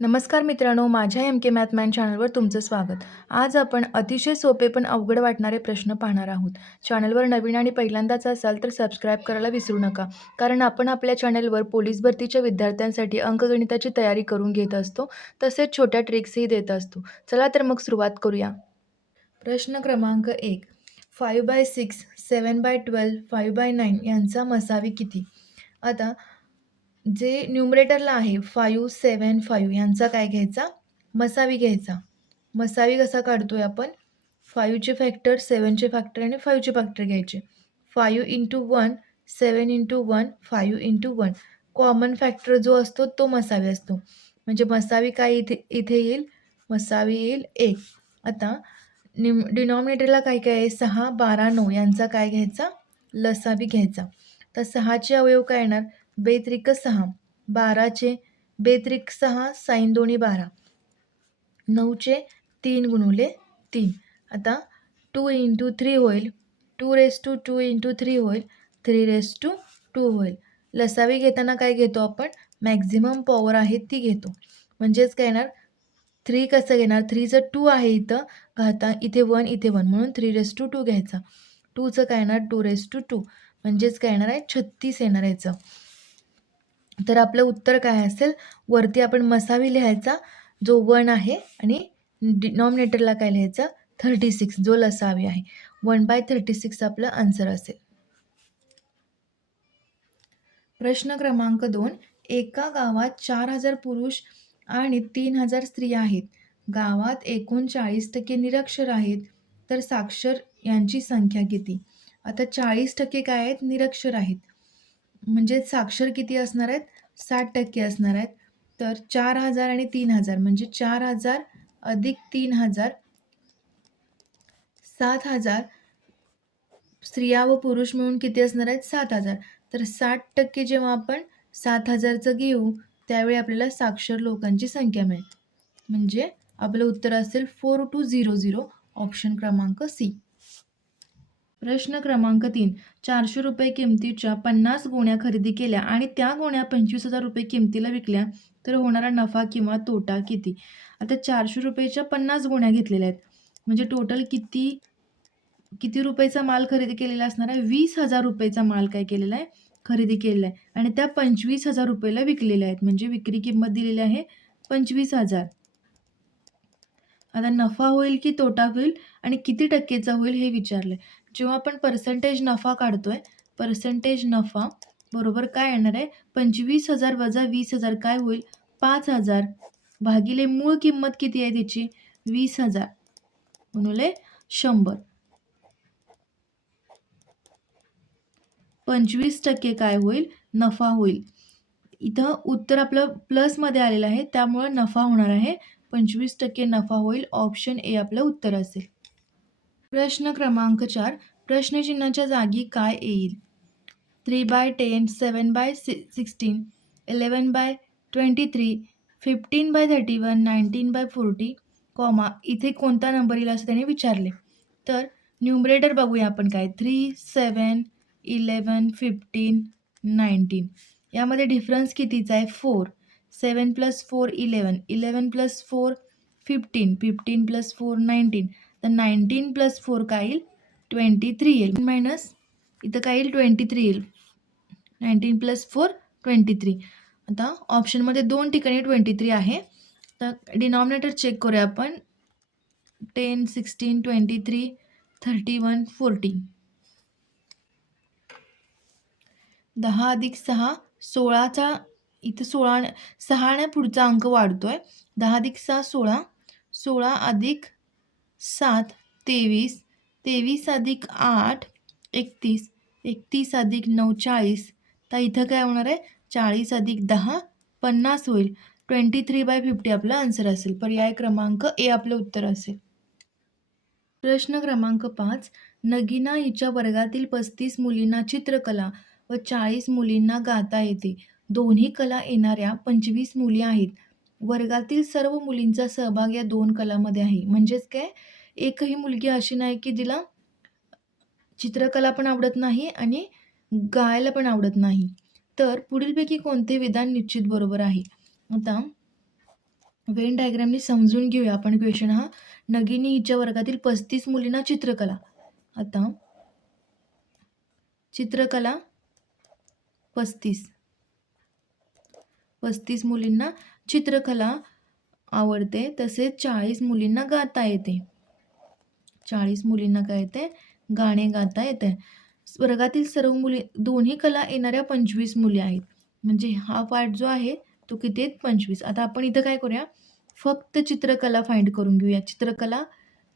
नमस्कार मित्रांनो, माझ्या एम के मॅथमॅन चॅनलवर तुमचं स्वागत. आज आपण अतिशय सोपे पण अवघड वाटणारे प्रश्न पाहणार आहोत. चॅनलवर नवीन आणि पहिल्यांदाच असाल तर सबस्क्राईब करायला विसरू नका, कारण आपण आपल्या चॅनलवर पोलीस भरतीच्या विद्यार्थ्यांसाठी अंकगणिताची तयारी करून घेत असतो, तसेच छोट्या ट्रिक्सही देत असतो. चला तर मग सुरुवात करूया. प्रश्न क्रमांक 1. 5/6, 7/12, 5/9 यांचा मसावी किती? आता जे न्यूमरेटरला आहे 5, 7, 5 यांचा काय घ्यायचा? मसावी घ्यायचा. मसावी कसा काढतोय आपण? 5चे फॅक्टर, 7चे फॅक्टर आणि 5चे फॅक्टर घ्यायचे. 5 into 1, 7 into 1, 5 into 1. Common factor जो असतो तो मसावी असतो. म्हणजे मसावी काय इथे इथे येईल? मसावी येईल 1. आता डिनॉमिनेटरला काय काय आहे? 6, 12, 9 यांचा काय घ्यायचा? लसावी घ्यायचा. तर 6चे अवयव काय येणार? बेत्रिक 6, 12चे बेत्रिक 6, साइन दोन्ही 12, 9चे 3 गुणुले 3. आता 2 इंटू 3 होईल, 2 इंटू 3 होईल, 3 होईल. लसावी घेताना काय घेतो आपण? मॅक्झिमम पॉवर आहे ती घेतो. म्हणजेच काय येणार? 3 कसं घेणार? 3चं 2 आहे इथं घाता, इथे 1 इथे 1 म्हणून 3 घ्यायचा. 2चं काय येणार? 2 म्हणजेच काय येणार आहे? 36 येणार याचं. तर आपलं उत्तर काय असेल? वरती आपण मसावी लिहायचा जो 1 आहे आणि डिनॉमिनेटरला काय लिहायचं? 36 जो लसावी आहे. 1/36 आपलं आन्सर असेल. प्रश्न क्रमांक 2. एका गावात 4,000 पुरुष आणि 3,000 स्त्रिया आहेत. गावात एकूण 40% निरक्षर आहेत, तर साक्षर यांची संख्या किती? आता 40% काय आहेत? निरक्षर आहेत. म्हणजे साक्षर किती असणार आहेत? 60% असणार आहेत. तर 4,000 आणि 3,000 म्हणजे 4,000 अधिक 3,000, 7,000 स्त्रिया व पुरुष मिळून किती असणार आहेत? 7,000. तर 60% जेव्हा आपण 7,000चं घेऊ त्यावेळी आपल्याला साक्षर लोकांची संख्या मिळेल. म्हणजे आपलं उत्तर असेल 4200, ऑप्शन क्रमांक सी. प्रश्न क्रमांक 3. 400 रुपये किमतीच्या 50 गोण्या खरेदी केल्या आणि त्या गोण्या 25,000 रुपये किमतीला विकल्या तर होणारा नफा किंवा तोटा किती? आता 400 रुपयेच्या 50 गोण्या घेतलेल्या आहेत. म्हणजे टोटल किती रुपयाचा माल खरेदी केलेला असणार आहे? 20,000 रुपयेचा माल काय केलेला आहे? खरेदी केलेला आहे. आणि त्या 25,000 रुपयाला विकलेल्या आहेत. म्हणजे विक्री किंमत दिलेली आहे 25,000. आता नफा होईल की तोटा होईल आणि किती टक्केचा होईल हे विचारलंय. जेव्हा आपण पर्सेंटेज नफा काढतोय, पर्सेंटेज नफा बरोबर काय येणार आहे? 25,000 वजा 20,000 काय होईल? 5,000 भागिले मूळ किंमत किती आहे त्याची? 20,000 गुणिले 100. 25% काय होईल? नफा होईल. इथं उत्तर आपलं प्लसमध्ये आलेलं आहे, त्यामुळं नफा होणार आहे. 25% नफा होईल. ऑप्शन ए आपलं उत्तर असेल. प्रश्न क्रमांक 4. प्रश्नचिन्हाच्या जागी काय येईल? 3/10, 7/16, 11/23, 15/31, 19/40, कॉमा इथे कोणता नंबर येईल असं त्याने विचारले. तर न्यूमरेटर बघूया आपण काय? 3, 7, 11, 15, 19. यामध्ये डिफरन्स कितीचा आहे? 4. 7 + 4 11, 11 + 4 15, 15 + 4 19. तर 19 + 4 काय येईल? 23 येईल. मायनस इथं काय येईल? 23 येईल. 19 + 4 23. आता ऑप्शनमध्ये 2 ठिकाणी 23 आहे. तर डिनॉमिनेटर चेक करूया आपण. 10, 16, 23, 31, 40. 10 अधिक 6, 16चा इथं 6ने पुढचा अंक वाढतोय. 10 अधिक 6 16, 16 अधिक 7 23, 23 अधिक 8 31, 31 अधिक 9 40. तर इथं काय होणार आहे? 40 अधिक 10 50 होईल. 23/50 आपला आन्सर असेल. पर्याय क्रमांक ए आपलं उत्तर असेल. प्रश्न क्रमांक 5. नगीना हिच्या वर्गातील 35 मुलींना चित्रकला व 40 मुलींना गाता येते. दोन्ही कला येणाऱ्या 25 मुली आहेत. वर्गातील सर्व मुलींचा सहभाग या 2 कलामध्ये आहे. म्हणजेच काय? एकही मुलगी अशी नाही की जिला चित्रकला पण आवडत नाही आणि गायला पण आवडत नाही. तर पुढीलपैकी कोणते विधान निश्चित बरोबर आहे? आता वेन डायग्रामनी समजून घेऊया आपण क्वेश्चन हा. नगिनी हिच्या वर्गातील 35 मुलींना चित्रकला. आता चित्रकला 35 मुलींना चित्रकला आवडते, तसेच 40 मुलींना गाता येते. 40 मुलींना काय येते? गाणे गाता येते. वर्गातील सर्व मुली दोन्ही कला येणाऱ्या 25 मुली आहेत. म्हणजे हा पार्ट जो आहे तो किती आहेत? 25. आता आपण इथं काय करूया? फक्त चित्रकला फाइंड करून घेऊया.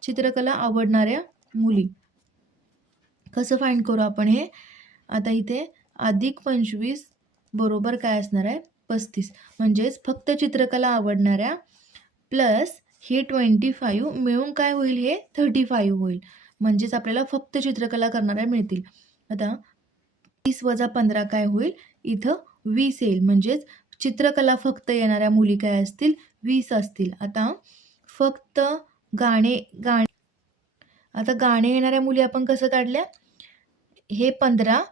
चित्रकला आवडणाऱ्या मुली. कसं फाइंड करू आपण हे? आता इथे अधिक 25 बरोबर काय असणार आहे? 35. म्हणजेच फक्त चित्रकला आवडणाऱ्या प्लस हे 25 मिळून काय होईल? हे 35 होईल. म्हणजेच आपल्याला फक्त चित्रकला करणाऱ्या मिळतील. आता 30 वजा 15 काय होईल? इथं 20 येईल. म्हणजेच चित्रकला फक्त येणाऱ्या मुली काय असतील? 20 असतील. आता फक्त गाणे आता गाणे येणाऱ्या मुली आपण कसं काढल्या? हे 15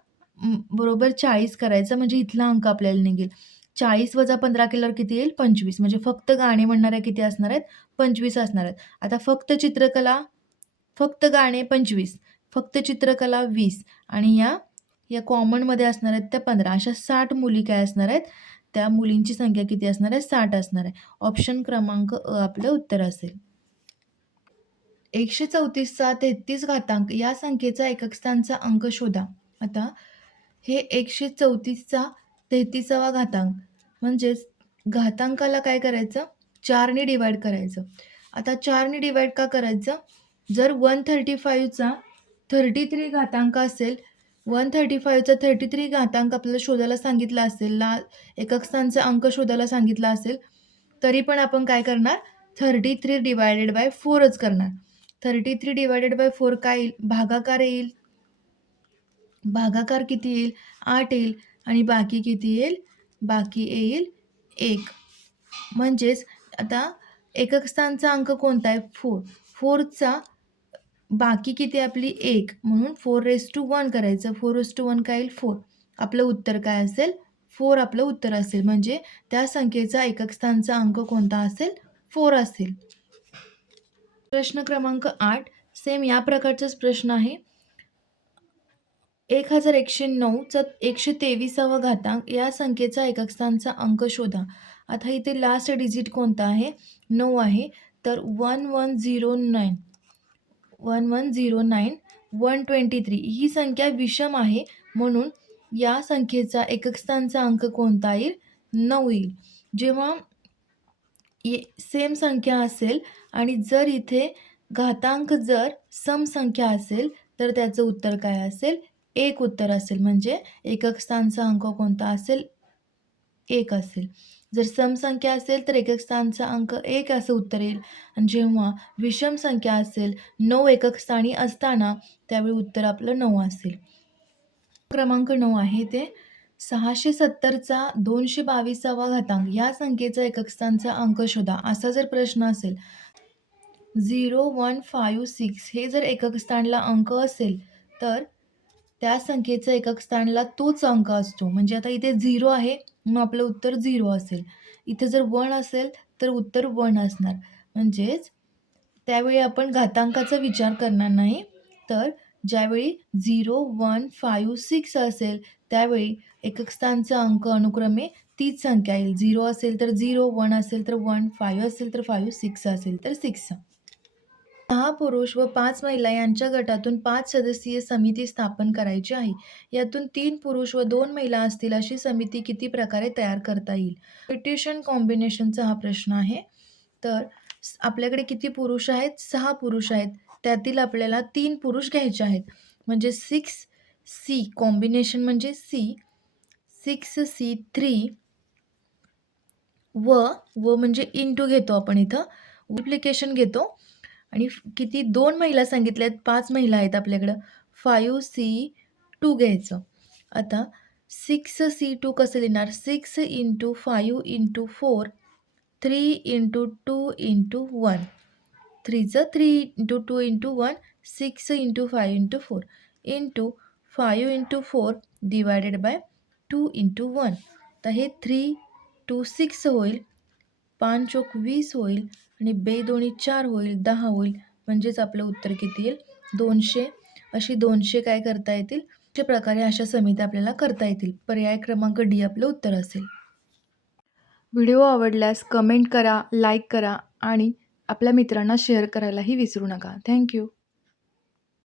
बरोबर 40 करायचं, म्हणजे इथला अंक आपल्याला निघेल. 40 वजा 15 केल्यावर किती येईल? 25. म्हणजे फक्त गाणे म्हणणाऱ्या किती असणार आहेत? 25 असणार आहेत. आता फक्त गाणे 25, फक्त चित्रकला 20 आणि या कॉमनमध्ये असणार आहेत त्या 15. अशा 60 मुली काय असणार आहेत? त्या मुलींची संख्या किती असणार आहे? 60 असणार आहे. ऑप्शन क्रमांक अ आपलं उत्तर असेल. 134चा 33 घातांक या संख्येचा एकक स्थानचा अंक शोधा. आता हे 134चा 33वा घातांक म्हणजेच घातांकाला काय करायचं? 4ने डिवाइड करायचं. आता 4ने डिवाइड का करायचं? जर 135चा 33 घातांक असेल, 135चा 33 घातांक आपल्याला शोधायला सांगितला असेल, एकक स्थानचा अंक शोधायला सांगितला असेल, तरी पण आपण काय करणार? 33 डिवायडेड बाय 4च करणार. 33 डिवायडेड बाय 4 काय येईल? भागाकार येईल. भागाकार किती येईल? 8 येईल आणि बाकी किती येईल? बाकी येईल 1. म्हणजेच आता एकक स्थानचा अंक कोणता आहे? 4. 4चा बाकी किती आपली 1 म्हणून 4:1 करायचं. 4:1 काय येईल? 4. आपलं उत्तर काय असेल? 4 आपलं उत्तर असेल. म्हणजे त्या संख्येचा एकक स्थानचा अंक कोणता असेल? 4 असेल. प्रश्न क्रमांक 8 सेम या प्रकारचाच प्रश्न आहे. 1109चा 123वा घातांक या संख्येचा एकक स्थानचा अंक शोधा. आता इथे लास्ट डिजिट कोणता आहे? 9 आहे. तर 1109 123 ही संख्या विषम आहे, म्हणून या संख्येचा एकक स्थानचा अंक कोणता येईल? 9 येईल. जेव्हा सेम संख्या असेल आणि जर इथे घातांक जर सम संख्या असेल तर त्याचं उत्तर काय असेल? 1 उत्तर असेल. म्हणजे एकक स्थानचा अंक कोणता असेल? 1 असेल. जर सम संख्या असेल तर एकक स्थानचा अंक 1 असं उत्तर येईल आणि जेव्हा विषम संख्या असेल 9 एकक स्थानी असताना त्यावेळी उत्तर आपलं 9 असेल. क्रमांक 9 आहे ते 670चा 222वा घातांक या संख्येचा एकक स्थानचा अंक शोधा. असा जर प्रश्न असेल 0156 हे जर एकक स्थानला अंक असेल तर त्या संख्येचा एकक स्थानला तोच अंक असतो. म्हणजे आता इथे 0 आहे मग आपलं उत्तर 0 असेल. इथे जर 1 असेल तर उत्तर 1 असणार. म्हणजेच त्यावेळी आपण घातांकाचा विचार करणार नाही, तर ज्यावेळी 0156 असेल त्यावेळी एकक स्थानचा अंक अनुक्रमे तीच संख्या येईल. 0 असेल तर 0, 1 असेल तर 1, 5 असेल तर 5, 6 असेल तर 6. 6 पुरुष व 5 महिला यांच्या गटातून 5 सदस्यीय समिती स्थापन करायची आहे. यातून 3 पुरुष व 2 महिला असतील अशी समिती किती प्रकारे तयार करता येईल? रिपिटेशन कॉम्बिनेशनचा हा प्रश्न आहे. तर आपल्याकडे किती पुरुष आहेत? 6 पुरुष आहेत. त्यातील आपल्याला 3 पुरुष घ्यायचे आहेत. म्हणजे 6C कॉम्बिनेशन म्हणजे 6C3 व म्हणजे इंटू घेतो आपण इथं मल्टिप्लिकेशन घेतो आणि किती 2 महिला सांगितल्यात, 5 महिला आहेत आपल्याकडं, 5C2 घ्यायचं. आता 6C2 कसं लिहिणार? 6 × 5 × 4 3 × 2 × 1 3चं 3 × 2 × 1 6 × 5 × 4 इंटू 5 × 4 डिवायडेड बाय 2 × 1. तर हे 3 2 6 होईल 5 चोक 20 होईल आणि बे दोन्ही 4 होईल, 10 होईल. म्हणजेच आपलं उत्तर किती येईल? 200. अशी 200 काय करता येतील? अशा प्रकारे अशा समित्या आपल्याला करता येतील. पर्याय क्रमांक डी आपलं उत्तर असेल. व्हिडिओ आवडल्यास कमेंट करा, लाईक करा आणि आपल्या मित्रांना शेअर करायलाही विसरू नका. Thank you.